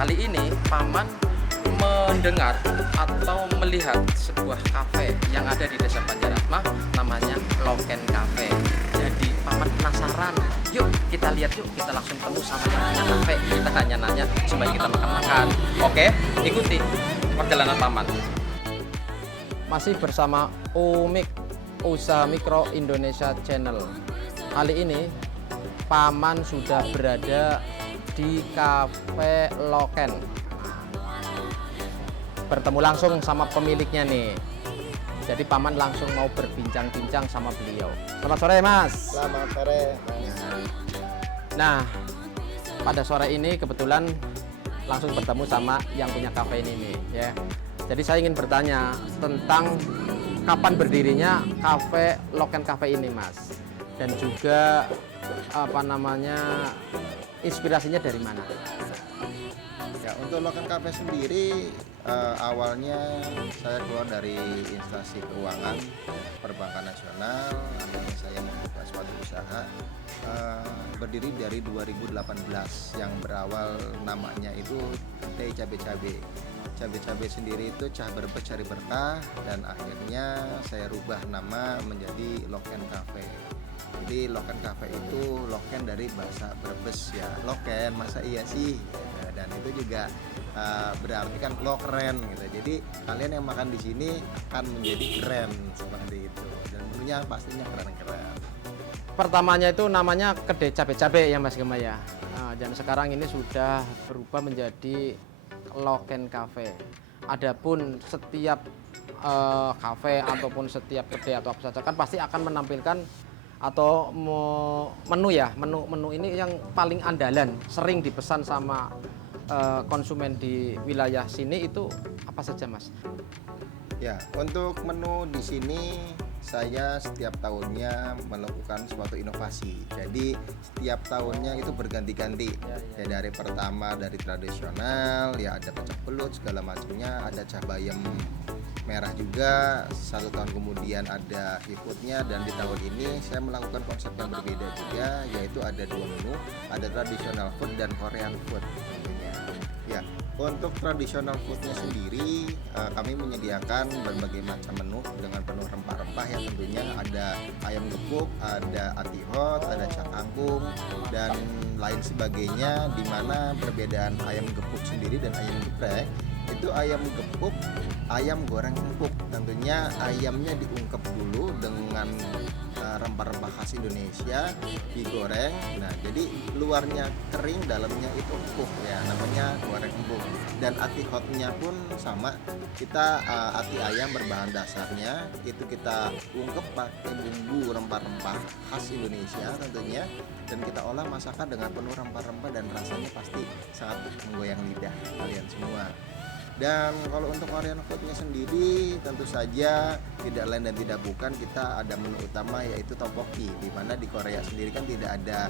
Kali ini Paman mendengar atau melihat sebuah kafe yang ada di Desa Banjaratma, namanya Loken Cafe. Jadi Paman penasaran, yuk kita lihat yuk, kita langsung temu sama yang punya kafe. Kita nanya-nanya supaya kita makan-makan. Oke, ikuti perjalanan Paman. Masih bersama UMIK, Usaha Mikro Indonesia Channel. Kali ini Paman sudah berada di Cafe Loken. Bertemu langsung sama pemiliknya nih. Jadi Paman langsung mau berbincang-bincang sama beliau. Selamat sore Mas. Selamat sore. Nah, pada sore ini kebetulan langsung bertemu sama yang punya kafe ini nih, ya. Jadi saya ingin bertanya tentang kapan berdirinya Cafe Loken Cafe ini, Mas. Dan juga inspirasinya dari mana? Ya, untuk Loken Cafe sendiri awalnya saya keluar dari instansi keuangan perbankan nasional, akhirnya saya membuka suatu usaha berdiri dari 2018 yang berawal namanya itu Teh Cabe-Cabe. Cabe-cabe sendiri itu cah berbes cari berkah, dan akhirnya saya rubah nama menjadi Loken Cafe. Jadi Loken Cafe itu Loken dari bahasa Brebes ya, Loken masa iya sih, dan itu juga berarti kan lo keren gitu. Jadi kalian yang makan di sini akan menjadi keren seperti itu, dan menunya pastinya keren-keren. Pertamanya itu namanya Kedai Cabe-Cabe ya Mas Gema ya. Dan sekarang ini sudah berubah menjadi Loken Cafe. Adapun setiap kafe ataupun setiap kedai atau apa saja kan pasti akan menampilkan atau menu ini yang paling andalan, sering dipesan sama konsumen di wilayah sini itu apa saja Mas? Ya, untuk menu di sini saya setiap tahunnya melakukan suatu inovasi. Jadi setiap tahunnya itu berganti-ganti. Ya, dari pertama dari tradisional, ya ada pecel belut segala macamnya, ada cabai merah juga. 1 tahun kemudian ada seafoodnya, dan di tahun ini saya melakukan konsep yang berbeda juga, yaitu ada 2 menu, ada traditional food dan Korean food tentunya. Ya, untuk tradisional foodnya sendiri kami menyediakan berbagai macam menu dengan penuh rempah-rempah ya, tentunya ada ayam gepuk, ada atihot, ada cakangkung dan lain sebagainya. Di mana perbedaan ayam gepuk sendiri dan ayam geprek itu, ayam gepuk ayam goreng empuk, tentunya ayamnya diungkep dulu dengan rempah-rempah khas Indonesia, digoreng. Nah, jadi luarnya kering, dalamnya itu empuk ya, namanya goreng empuk. Dan atihotnya pun sama, kita ati ayam berbahan dasarnya itu kita ungkep pakai bumbu rempah-rempah khas Indonesia tentunya, dan kita olah masakan dengan penuh rempah-rempah, dan rasanya pasti sangat menggoyang lidah kalian semua. Dan kalau untuk Korean foodnya sendiri tentu saja tidak lain dan tidak bukan, kita ada menu utama yaitu tteokbokki, di mana di Korea sendiri kan tidak ada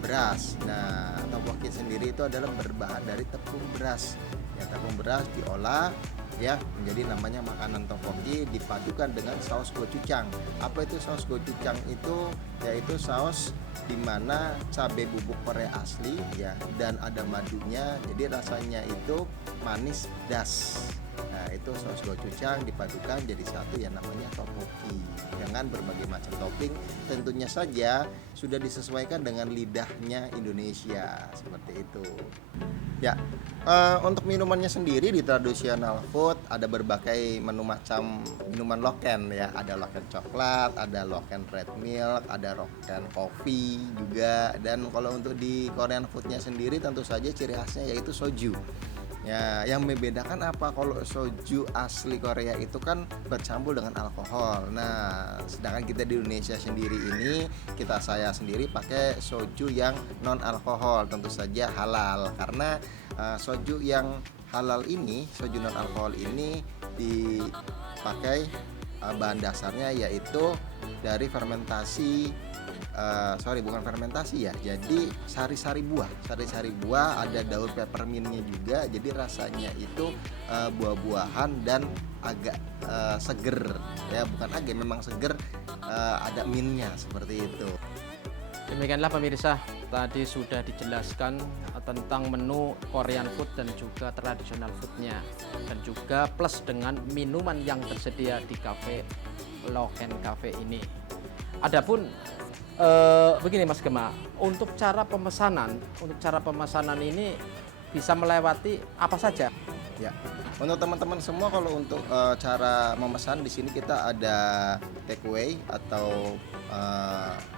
beras. Nah, tteokbokki sendiri itu adalah berbahan dari tepung beras. Ya, tepung beras diolah ya menjadi namanya makanan tteokbokki, dipadukan dengan saus gochujang. Apa itu saus gochujang itu? Yaitu saus dimana cabai bubuk Korea asli ya, dan ada madunya, jadi rasanya itu manis pedas. Nah, itu saus gochujang dipadukan jadi satu yang namanya tteokbokki dengan berbagai macam topping, tentunya saja sudah disesuaikan dengan lidahnya Indonesia seperti itu. Ya, untuk minumannya sendiri di traditional food ada berbagai menu macam minuman Loken ya, ada Loken coklat, ada Loken red milk, ada Loken coffee juga. Dan kalau untuk di Korean foodnya sendiri tentu saja ciri khasnya yaitu soju. Ya, yang membedakan apa? Kalau soju asli Korea itu kan bercampur dengan alkohol. Nah, sedangkan kita di Indonesia sendiri ini, saya sendiri pakai soju yang non alkohol, tentu saja halal. Karena soju yang halal ini, soju non alkohol ini dipakai bahan dasarnya yaitu dari fermentasi bukan fermentasi ya, jadi sari-sari buah, ada daun peppermintnya juga, jadi rasanya itu buah-buahan dan agak seger ya, bukan agak, memang seger, ada mintnya seperti itu. Demikianlah pemirsa, tadi sudah dijelaskan tentang menu Korean food dan juga tradisional foodnya, dan juga plus dengan minuman yang tersedia di cafe Loken Cafe ini. Adapun begini Mas Gema, untuk cara pemesanan ini bisa melewati apa saja? Ya, untuk teman-teman semua kalau untuk cara memesan di sini kita ada takeaway atau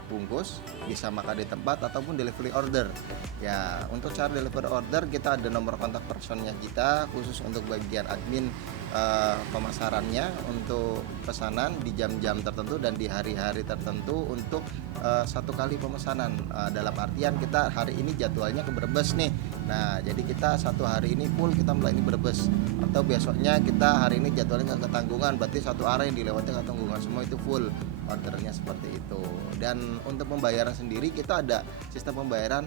bungkus, bisa makan di tempat ataupun delivery order. Ya, untuk cara delivery order kita ada nomor kontak personnya kita khusus untuk bagian admin pemasarannya untuk pesanan di jam-jam tertentu dan di hari-hari tertentu untuk satu kali pemesanan. Dalam artian kita hari ini jadwalnya ke Brebes nih. Nah, jadi kita satu hari ini full kita melayani Brebes, atau besoknya kita hari ini jadwalnya nggak ke Tanggungan, berarti satu arah yang dilewati ke Tanggungan semua itu full ordernya seperti itu. Dan untuk pembayaran sendiri kita ada sistem pembayaran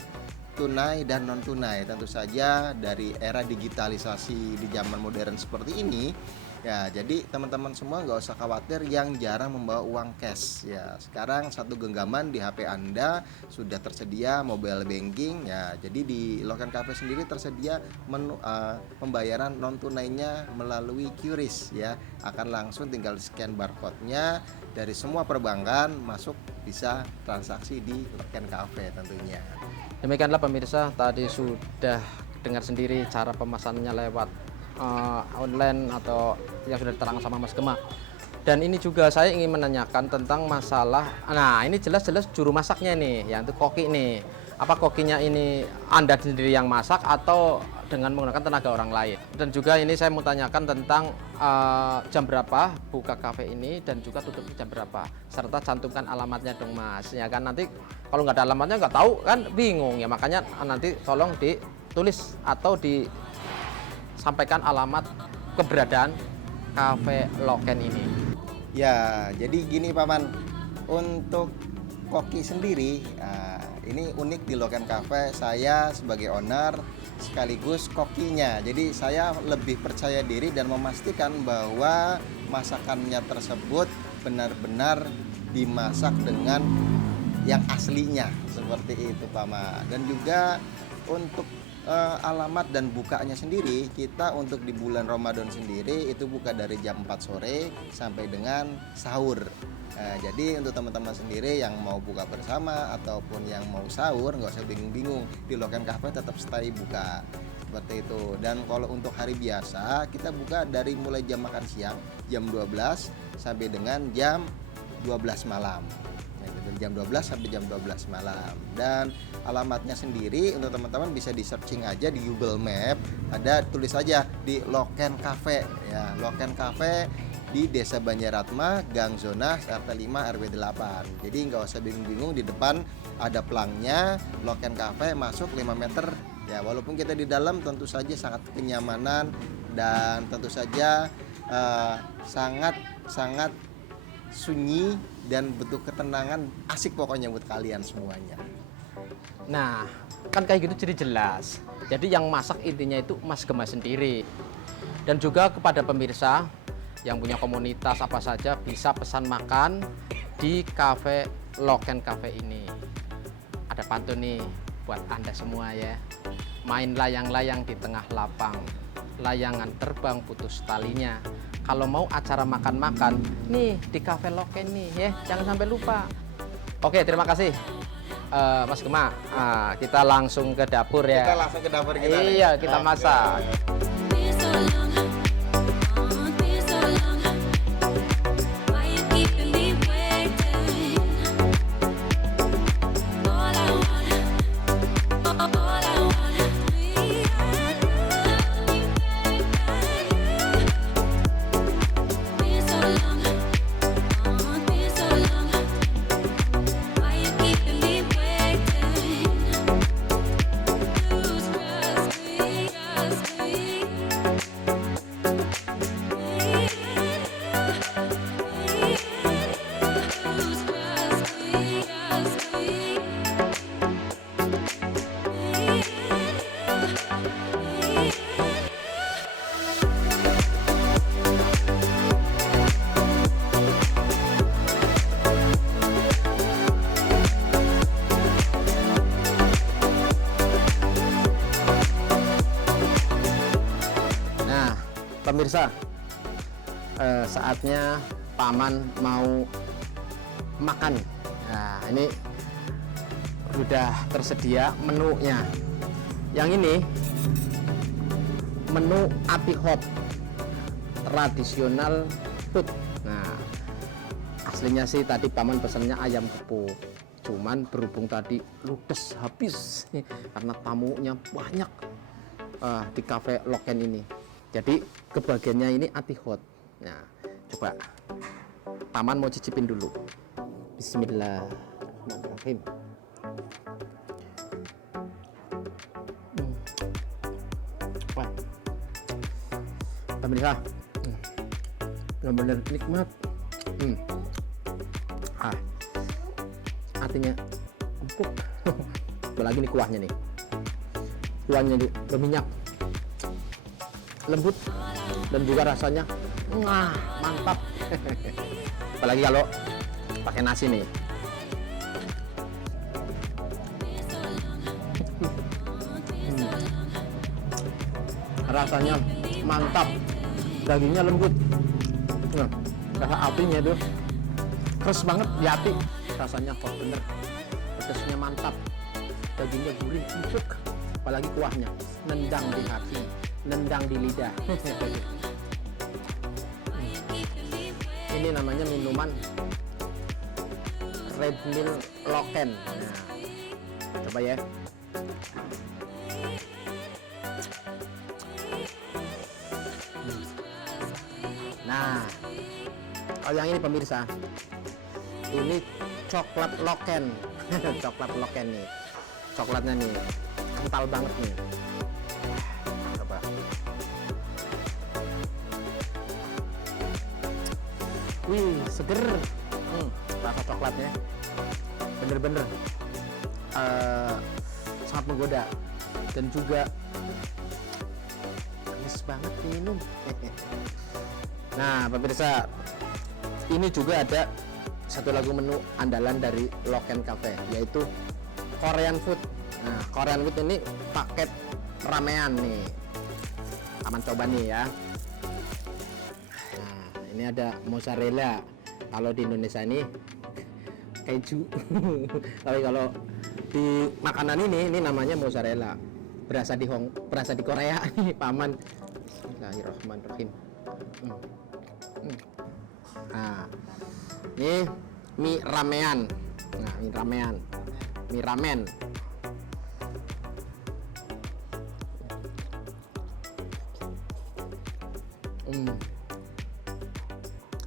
tunai dan non tunai. Tentu saja dari era digitalisasi di zaman modern seperti ini, ya jadi teman-teman semua nggak usah khawatir yang jarang membawa uang cash. Ya sekarang satu genggaman di HP Anda sudah tersedia mobile banking. Ya jadi di Loken Cafe sendiri tersedia menu pembayaran non tunainya melalui QRIS. Ya akan langsung tinggal scan barcode-nya dari semua perbankan masuk bisa transaksi di Loken Cafe tentunya. Demikianlah pemirsa, tadi sudah dengar sendiri cara pemesanannya lewat online atau yang sudah diterangkan sama Mas Gema. Dan ini juga saya ingin menanyakan tentang masalah, nah ini jelas-jelas juru masaknya nih, yaitu koki nih. Apa kokinya ini Anda sendiri yang masak atau dengan menggunakan tenaga orang lain? Dan juga ini saya mau tanyakan tentang jam berapa buka kafe ini dan juga tutup jam berapa, serta cantumkan alamatnya dong Mas, ya kan nanti kalau nggak ada alamatnya nggak tahu kan bingung ya, makanya nanti tolong ditulis atau disampaikan alamat keberadaan Cafe Loken ini. Ya, jadi gini Paman, untuk koki sendiri, ini unik di Loken Cafe. Saya sebagai owner sekaligus kokinya, jadi saya lebih percaya diri dan memastikan bahwa masakannya tersebut benar-benar dimasak dengan yang aslinya seperti itu Paman. Dan juga untuk alamat dan bukanya sendiri, kita untuk di bulan Ramadan sendiri itu buka dari jam 4 sore sampai dengan sahur. Jadi untuk teman-teman sendiri yang mau buka bersama ataupun yang mau sahur nggak usah bingung-bingung, di Loken Cafe tetap stay buka seperti itu. Dan kalau untuk hari biasa kita buka dari mulai jam makan siang jam 12 sampai dengan jam 12 malam. Dari jam 12 sampai jam 12 malam. Dan alamatnya sendiri untuk teman-teman bisa di searching aja di Google Map, ada tulis aja di Loken Cafe ya, Loken Cafe di Desa Banjaratma, Gang Zona, RT 5 RW 8. Jadi nggak usah bingung-bingung, di depan ada pelangnya Loken Cafe, masuk 5 meter ya. Walaupun kita di dalam tentu saja sangat kenyamanan dan tentu saja sangat sunyi dan butuh ketenangan, asik pokoknya buat kalian semuanya. Nah, kan kayak gitu jadi jelas. Jadi yang masak intinya itu Mas Gema sendiri. Dan juga kepada pemirsa yang punya komunitas apa saja bisa pesan makan di Cafe Loken Cafe ini. Ada pantun nih buat Anda semua ya. Main layang-layang di tengah lapang, layangan terbang putus talinya. Kalau mau acara makan-makan nih di Cafe Loken nih ya, jangan sampai lupa. Oke, terima kasih Mas Gema. Kita langsung ke dapur ya. Kita langsung ke dapur kita. Iya, kita masak. pemirsa, saatnya paman mau makan. Nah, ini sudah tersedia menunya. Yang ini menu Atihot tradisional food. Nah, aslinya sih tadi paman pesannya ayam gepuk, cuman berhubung tadi ludes habis karena tamunya banyak di cafe Loken ini, jadi kebagiannya ini Atihot. Nah, coba paman mau cicipin dulu. Bismillahirrahmanirrahim. Wah, pemirsa, benar-benar nikmat. Artinya empuk. Apalagi nih kuahnya nih, kuahnya berminyak, lembut, dan juga rasanya mantap. Apalagi kalau pakai nasi nih. Rasanya mantap, dagingnya lembut, rasa apinya itu keras banget di hati, rasanya kok bener, pedasnya mantap, dagingnya gurih empuk, apalagi kuahnya nendang di hati, nendang di lidah. Ini namanya minuman Red Mill Loken. Nah, coba ya. Nah, kalau yang ini pemirsa, ini coklat Loken. Coklat Loken nih, coklatnya nih kental banget nih. Coba. Wih, seger. Rasa coklatnya bener-bener sangat menggoda, dan juga manis banget minum. Nah, pemirsa, ini juga ada satu lagu menu andalan dari Loken Cafe, yaitu Korean food. Nah, Korean food ini paket ramean nih. Aman coba nih ya. Nah, ini ada mozzarella. Kalau di Indonesia ini keju. Tapi kalau di makanan ini namanya mozzarella. Berasa di Korea nih, paman. Bismillahirrahmanirrahim. Nah, ini mie ramean. Nah, mie ramean, mie ramen.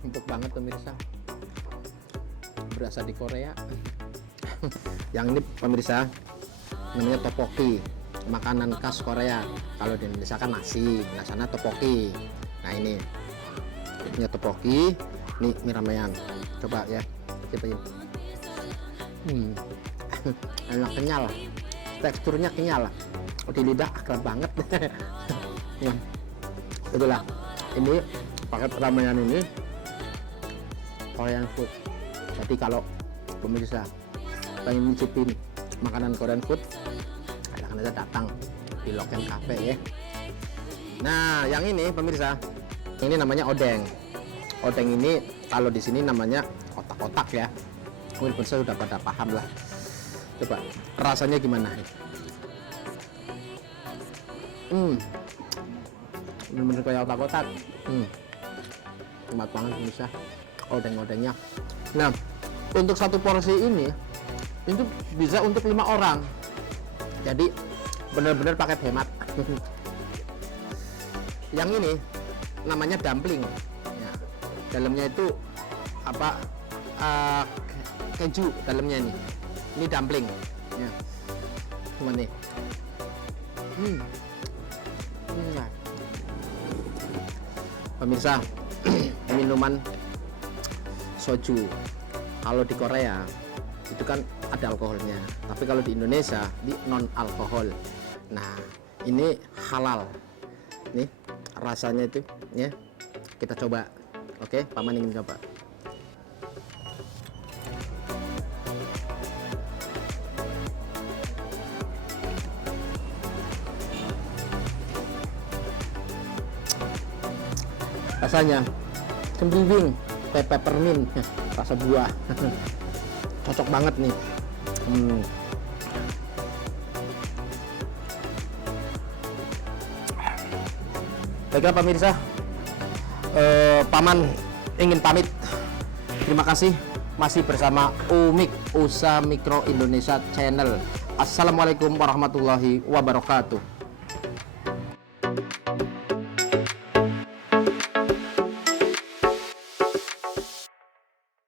Empuk banget pemirsa, berasa di Korea. Yang ini pemirsa namanya tteokbokki, makanan khas Korea. Kalau di Indonesia kan nasi, nah sana tteokbokki. Nah, ini punya tteokbokki, ini mie ramean. Coba ya, cobain. Enak, kenyal, teksturnya kenyal, di lidah akrab banget. Itulah, ini paket ramean ini Korean food. Jadi kalau pemirsa pengen mencicipin makanan Korean food, silahkan aja datang di Loken Cafe ya. Nah, yang ini pemirsa, ini namanya odeng. Odeng ini kalau di sini namanya kotak-kotak ya. Mungkin pemirsa sudah pada paham lah. Coba rasanya gimana? Bener-bener kayak kotak-kotak. Nikmat banget pemirsa odeng-odengnya. Nah, untuk satu porsi ini itu bisa untuk 5 orang. Jadi benar-benar paket hemat. Yang ini namanya dumpling. Ya, dalamnya itu apa? Keju dalamnya ini. Ini dumpling. Ya. Gimana nih? Nah. Pemirsa, minuman soju. Kalau di Korea itu kan ada alkoholnya, tapi kalau di Indonesia di non alkohol. Nah, ini halal. Nih rasanya itu ya. Kita coba. Oke, paman ingin coba. Rasanya cembiwing, peppermint, rasa buah. Cocok banget nih. Baiklah pemirsa, Paman ingin pamit. Terima kasih masih bersama UMIK, Usaha Mikro Indonesia Channel. Assalamualaikum warahmatullahi wabarakatuh.